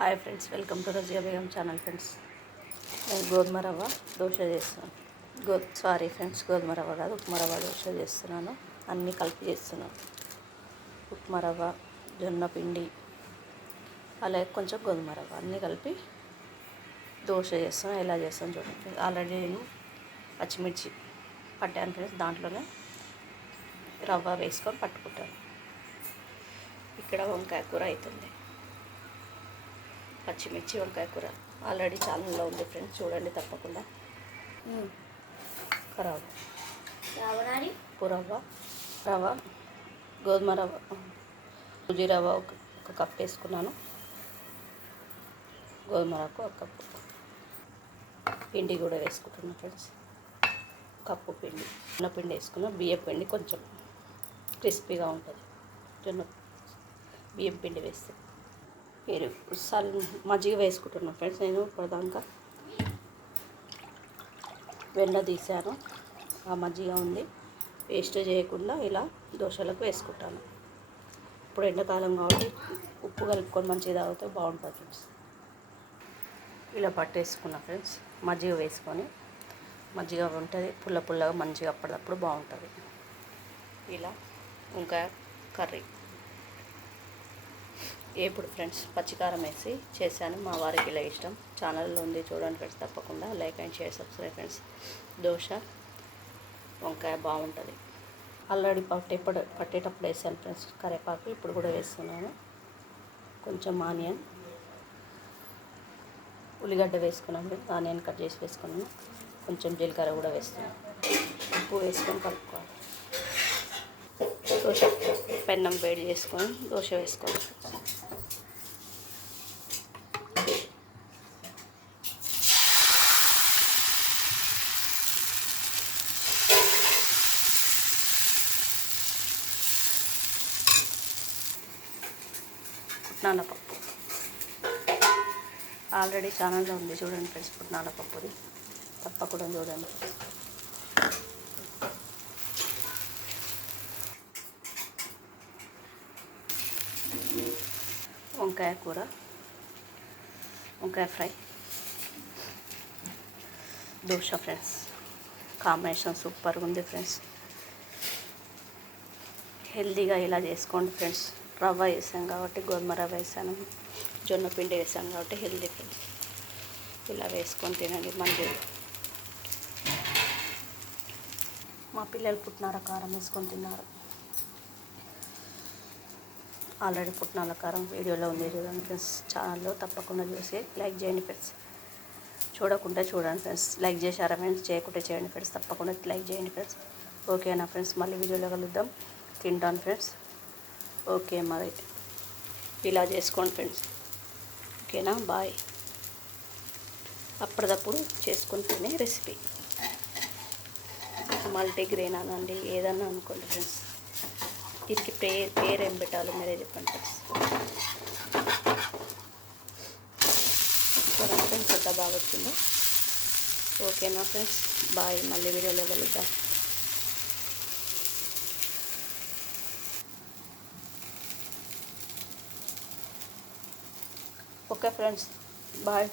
Hi friends welcome to Raziya Begum channel friends. నేను గోధుమ రవ్వ దోశ చేస్తున్నాను. గో సారీ ఫ్రెండ్స్ గోధుమ రవ్వ కాదు ఉప్మా రవ్వ దోశ చేస్తున్నాను. అన్నీ కలిపి చేస్తున్నాను. ఉప్మా రవ్వ జొన్న పిండి అలాగే కొంచెం గోధుమ రవ్వ అన్నీ కలిపి దోశ చేస్తాను ఎలా చేస్తాను చూడండి. ఆల్రెడీ నేను పచ్చిమిర్చి పట్టాను ఫ్రెండ్స్ దాంట్లోనే రవ్వ వేసుకొని పట్టుకుంటాను. ఇక్కడ వంకాయ కూర అవుతుంది. పచ్చిమిర్చి వంకాయ కూర. ఆల్రెడీ ఛానల్లో ఉంది ఫ్రెండ్స్ చూడండి తప్పకుండా. రవ్వ రావణారి రవ్వ రవ్వ గోధుమ రవ్వ సూజీ రవ్వ ఒక కప్ వేసుకున్నాను. గోధుమ రవ్వ ఒక కప్పు. పిండి కూడా వేసుకుంటున్నాను ఫ్రెండ్స్ కప్పు పిండి జొన్న పిండి వేసుకున్నా బియ్యం పిండి కొంచెం క్రిస్పీగా ఉంటుంది. జొన్న బియ్యం పిండి వేస్తే. పెరుగు సల్ మజ్జిగ వేసుకుంటున్నాను ఫ్రెండ్స్ నేను ఇప్పటిదాకా. వెన్న తీశాను. ఆ మజ్జిగ ఉంది. వేస్ట్ చేయకుండా ఇలా దోశలకు వేసుకుంటాను. ఇప్పుడు ఎండాకాలం కాబట్టి ఉప్పు కలుపుకొని మంచిగా తాగితే బాగుంటుంది ఫ్రెండ్స్. ఇలా పట్టేసుకున్నా ఫ్రెండ్స్ మజ్జిగ వేసుకొని మజ్జిగ ఉంటుంది. పుల్ల పుల్లగా మంచిగా అప్పటిదప్పుడు బాగుంటుంది. ఇలా ఇంకా కర్రీ. ఇప్పుడు ఫ్రెండ్స్ పచ్చికారం వేసి చేశాను. మా వారికి ఇలా ఇష్టం. ఛానల్లో ఉంది చూడండి ఫ్రెండ్స్ తప్పకుండా. Like and share subscribe friends. Dosa వంకాయ బాగుంటుంది. ఆల్రెడీ పట్టేప్పుడు పట్టేటప్పుడు వేసాను ఫ్రెండ్స్ కరేపాకు ఇప్పుడు కూడా వేస్తున్నాను. కొంచెం ఆనియన్ ఉల్లిగడ్డ వేసుకున్నాను ఆనియన్ కట్ చేసి వేసుకున్నాను. కొంచెం జీలకర్ర కూడా వేస్తున్నాను. ఉప్పు వేసుకొని కలుపుకోవాలి. దోశ పెన్నం వేడి చేసుకొని దోశ వేసుకోవాలి. పుట్నాల పప్పు ఆల్రెడీ ఛానల్లో ఉంది చూడండి ఫ్రెండ్స్ పుట్నాల పప్పుది తప్పకుండా చూడండి. వంకాయ కూర వంకాయ ఫ్రై దోశ ఫ్రెండ్స్. కాంబినేషన్ సూపర్గా ఉంది ఫ్రెండ్స్. హెల్తీగా ఇలా చేసుకోండి ఫ్రెండ్స్. రవ్వ వేసాం కాబట్టి గోధుమ రవ్వ వేసాను జొన్న పిండి వేసాం కాబట్టి హెల్దీ ఫ్రెండ్స్ ఇలా వేసుకొని తినండి మంచిగా మా పిల్లలు పుట్టినార కారం వేసుకొని తిన్నారు. ఆల్రెడీ పుట్టినాల కారం వీడియోలో ఉంది చూడండి ఫ్రెండ్స్. ఛానల్లో తప్పకుండా చూసి లైక్ చేయండి ఫ్రెండ్స్. చూడకుండా చూడండి ఫ్రెండ్స్. లైక్ చేశారా ఫ్రెండ్స్? చేయకుండా చేయండి ఫ్రెండ్స్. తప్పకుండా లైక్ చేయండి ఫ్రెండ్స్. ఓకేనా ఫ్రెండ్స్ మళ్ళీ వీడియోలో కలుద్దాం. తింటాను ఫ్రెండ్స్. ఓకే మరి ఇలా చేసుకోండి ఫ్రెండ్స్. ఓకేనా? బాయ్. అప్పటిదప్పుడు చేసుకొని తినే రెసిపీ. మల్టీగ్రెయిన్ అనండి ఏదన్నా అనుకోండి ఫ్రెండ్స్. దీనికి పే పేరు ఏం పెట్టాలో మీరే చెప్పండి ఫ్రెండ్స్. ఫ్రెండ్స్ ఎంత బాగా వచ్చిందో. ఓకేనా ఫ్రెండ్స్? బాయ్. మళ్ళీ వీడియోలో కలుద్దాం. Okay friends bye